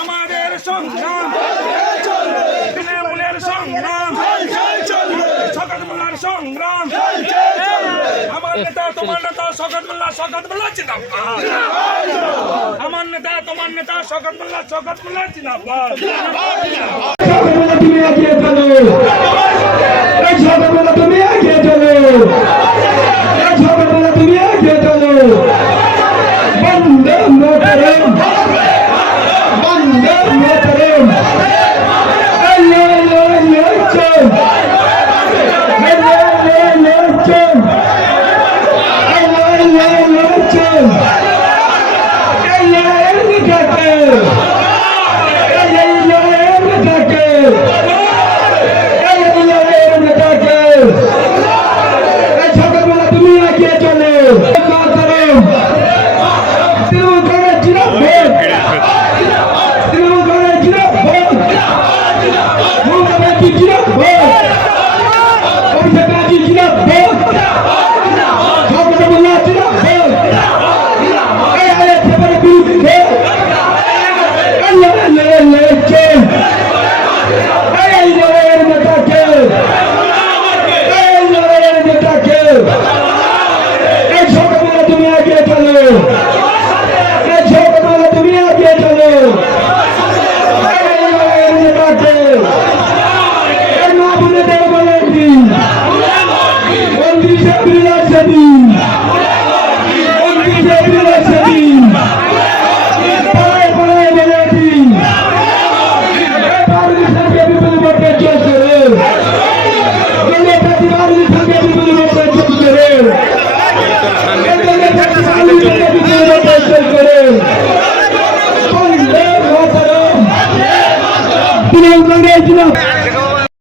আমাদের সংগ্রাম তৃণমূলের সংগ্রাম শওকত মোল্লার সংগ্রাম আমার নেতা তোমার নেতা শওকত মোল্লা জিন্দাবাদ আমার নেতা তোমার নেতা শওকত মোল্লা জিন্দাবাদ তুমি এগিয়ে চলো শওকত মোল্লা তুমি এগিয়ে চলো শওকত মোল্লা তুমি এগিয়ে চলো বন্দে মাতরম বন্দে মাতরম Thank you.